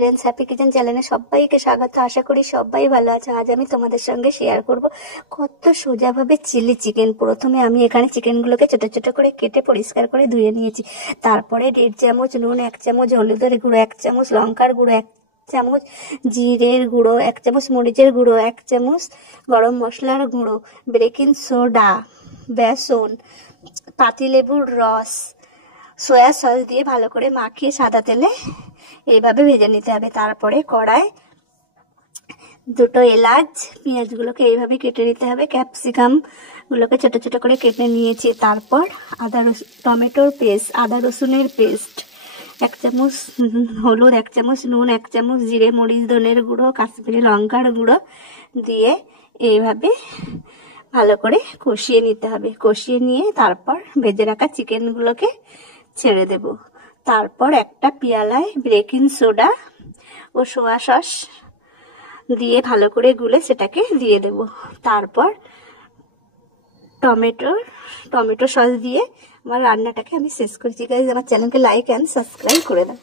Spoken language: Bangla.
ফ্রেন্ডস হ্যাপি কিচেন চ্যানেলে সবাইকে স্বাগত। আশা করি সবাই ভালো আছে। আজ আমি তোমাদের সঙ্গে শেয়ার করব কত সোজাভাবে চিলি চিকেন। প্রথমে আমি এখানে চিকেনগুলোকে ছোট ছোট করে কেটে পরিষ্কার করে ধুয়ে নিয়েছি। তারপরে 1.5 চামচ নুন, 1 চামচ হলুদের গুঁড়ো, 1 চামচ লঙ্কার গুঁড়ো, 1 চামচ জিরের গুঁড়ো, 1 চামচ মরিচের গুঁড়ো, 1 চামচ গরম মশলার গুঁড়ো, বেকিং সোডা, বেসন, পাতিলেবুর রস, সয়া সস দিয়ে ভালো করে মাখিয়ে সাদা তেলে এইভাবে ভেজে নিতে হবে। তারপরে কড়াই 2টো এলাচ, পেঁয়াজগুলোকে এইভাবে কেটে নিতে হবে। ক্যাপসিকাম গুলোকে ছোট ছোট করে কেটে নিয়েছি। তারপর টমেটোর পেস্ট, আদা রসুনের পেস্ট, 1 চামচ হলুদ, 1 চামচ নুন, 1 চামচ জিরে মরিচ ধনের গুঁড়ো, কাশ্মীরি লঙ্কার গুঁড়ো দিয়ে এইভাবে ভালো করে কষিয়ে নিতে হবে। কষিয়ে নিয়ে তারপর ভেজে রাখা চিকেনগুলোকে ছেড়ে দেব। তারপর একটা পেয়ালায় বেকিং সোডা ও সোয়া সস দিয়ে ভালো করে গুলে সেটাকে দিয়ে দেব। তারপর টমেটো সস দিয়ে আমার রান্নাটাকে আমি শেষ করছি। গাইজ, আমার চ্যানেলকে লাইক অ্যান্ড সাবস্ক্রাইব করে দাও।